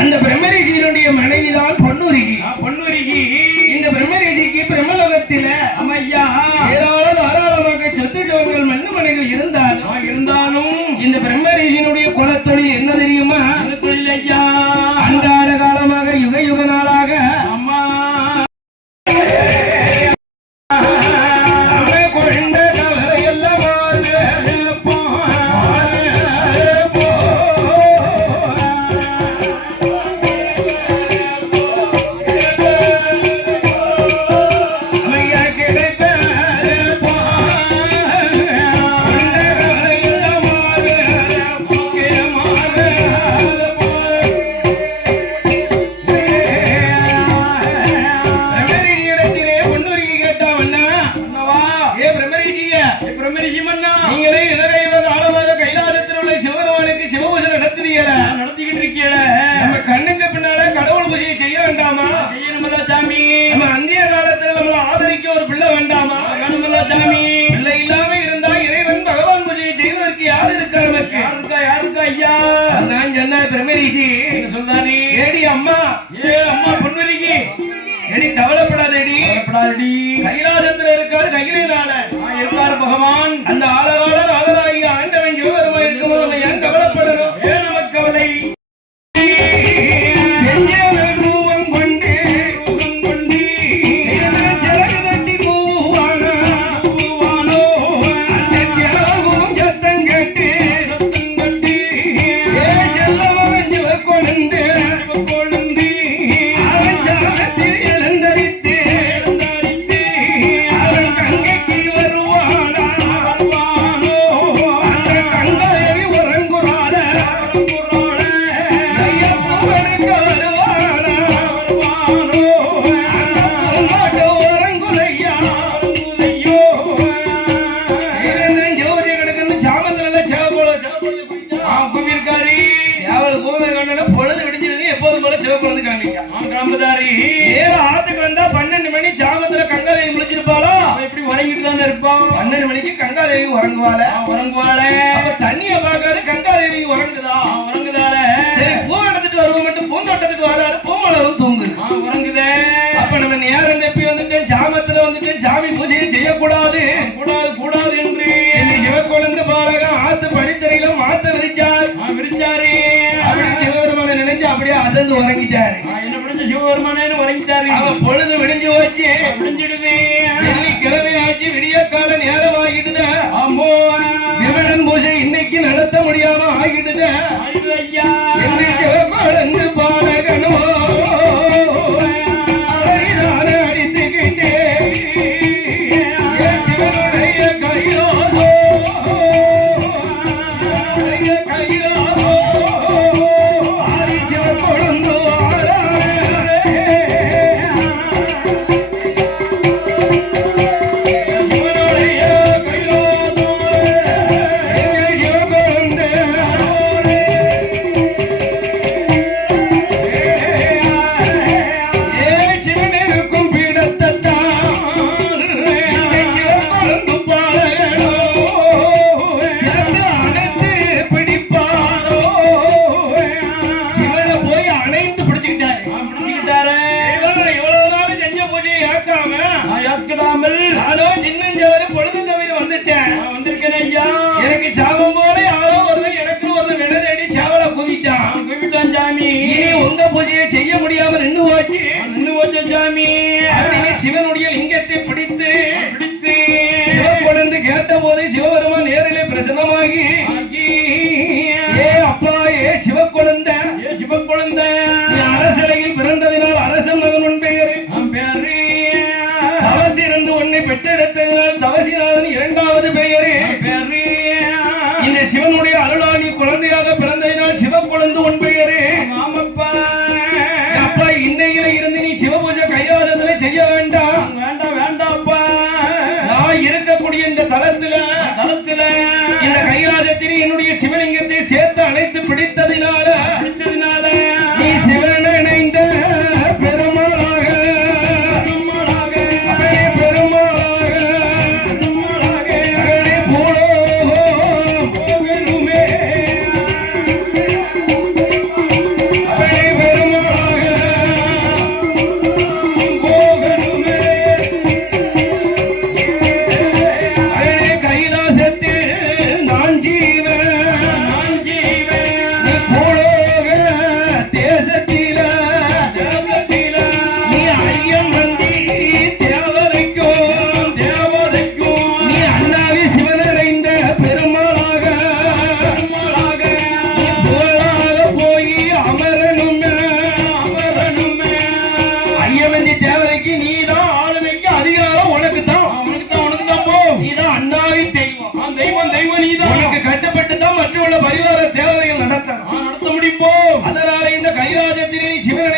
அந்த பிரம்மரிஷியினுடைய மனைவிதான் பொன்னுருகி. இந்த பிரம்மரிஷிக்கு பிரம்மலோகத்தில அம்மையா தாராளமாக சொத்து ஜோர்கள் மண்ணு மனைகள் இருந்தாலும் இந்த பிரம்மரிஷியினுடைய குலத்தொழில் என்ன தெரியுமா? தொழில் ஐயா. அன்றாட காலமாக யுக யுக நாளாக அம்மா கைலாசத்தில் இருக்காரு கையிலான இருக்காரு பகவான். அந்த ஆளவாள ஆளராகி ஆண்டவன் சிவபெருமா இருக்கும்போது ஏன் கவலைப்படணும்? ஏன் நமக்கு கவலை? ஆத்துக்கு வந்தா 12 மணி சாமத்துல கங்காதேவி முடிச்சிருப்பாளோ இப்படி உறங்கிட்டு தான் இருப்பான். 12 மணிக்கு கங்காதேவி உறங்குவாள. அப்ப தண்ணிய பாக்காது கங்காதேவி உறங்குதால சரி பூ எடுத்துட்டு வருவோம் மட்டும் பூந்தோட்டத்துக்கு வராது. பூமலரும் தூங்குது உறங்குதே. அப்ப நம்ம நேரம் தப்பி வந்துட்டேன் சாமத்துல வந்துட்டேன் சாமி பூஜையை செய்யக்கூடாது கூடாது என்று சிவக்குழந்து பாலகம் ஆத்து படித்தறையில மாத்த விரிச்சாரு சிவபெருமான நினைச்சு அப்படியே அதிர்ந்து உறங்கிட்டாரு. சிவபெருமானு உறங்கிட்டாரு. அவன் பொழுது விடிஞ்சு வச்சு விடிஞ்சிடுது. கிழமை ஆச்சு விடிய கால நேரம் ஆகிடுத. அம்மோ விமலன் பூஜை இன்னைக்கு நடத்த முடியாம ஆகிடுத. சிவக்குழந்து பாலகனோ அடித்துக்கிட்டே சிவனுடைய கையோ எனக்கு சாபம் போல யாரோ ஒருவன் எனக்கு ஒரு வினதடி சாவல குவிட்டான் சாமி. இனி உங்க பூஜையை செய்ய முடியாம நின்று போச்சு சாமி அப்படின்னு சிவனுடைய லிங்கத்தை பிடித்து சிவக்குழந்து கேட்ட போது சிவபெருமான் நேரிலே பிரசன்னமாகி அப்பா சிவக்குழந்த அரசலையில் பிறந்ததினால் அரசன் மகன் பெயரு தவசிருந்து உன்னை பெற்றெடுத்ததினால் தவசிநாதன் இரண்டாவது பெயரு இந்த சிவனுடைய அருளாணி குழந்தையாக பிறந்ததினால் சிவக்குழந்து உன் பெயரு. அப்பா இன்னையில இருந்து நீ சிவபூஜை கையாளத்துல செய்ய வேண்டாம்ப்பா. நான் இருக்கக்கூடிய இந்த தலத்துல இந்த கைலாசத்தில் என்னுடைய சிவலிங்கத்தை சேர்த்து அணைத்து பிடித்ததினால நீ சிவன் இணைந்த பெருமாளாக போவேனுமே கைலாசத்திலே சிவன்